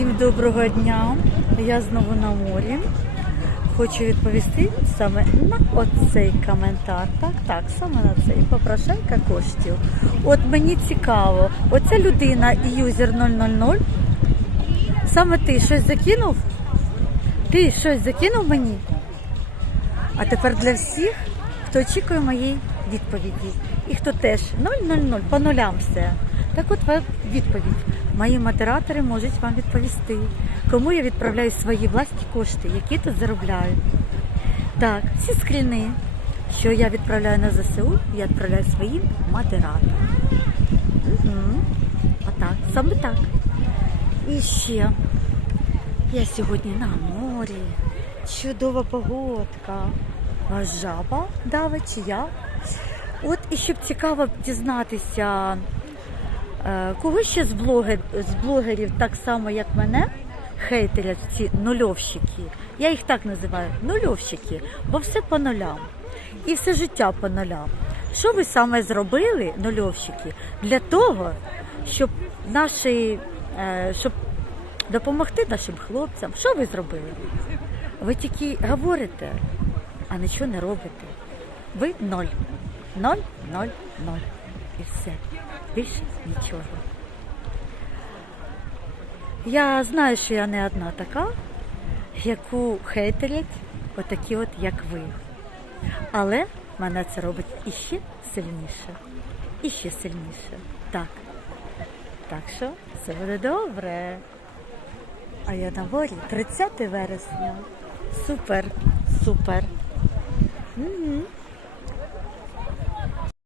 Всім доброго дня. Я знову на морі. Хочу відповісти саме на оцей коментар. Так, так, саме на цей. Попрошайка коштів. От мені цікаво, оця людина і юзер 000. Саме ти щось закинув? Ти щось закинув мені? А тепер для всіх, хто очікує моєї відповіді. І хто теж 000, по нулям все. Так от відповідь. Мої модератори можуть вам відповісти, кому я відправляю свої власні кошти, які тут заробляю. Так, всі скріни, що я відправляю на ЗСУ, я відправляю своїм модераторам. Угу. Отак, саме так. І ще я сьогодні на морі. Чудова погодка. А жаба давить чи я. От і щоб цікаво дізнатися, кого ще з, блогер, з блогерів, так само як мене, хейтерять ці нульовщики. Я їх так називаю нульовщики, бо все по нулям. І все життя по нулям. Що ви саме зробили, нульовщики, для того, щоб наші, е, щоб допомогти нашим хлопцям? Що ви зробили? Ви тільки говорите, а нічого не робите. Ви ноль. Ноль, ноль, ноль. І все. Більше нічого. Я знаю, що я не одна така, яку хейтерять, отакі от, як ви. Але мене це робить іще сильніше. Іще сильніше. Так. Так що все буде добре. А я на морі 30 вересня. Супер, супер.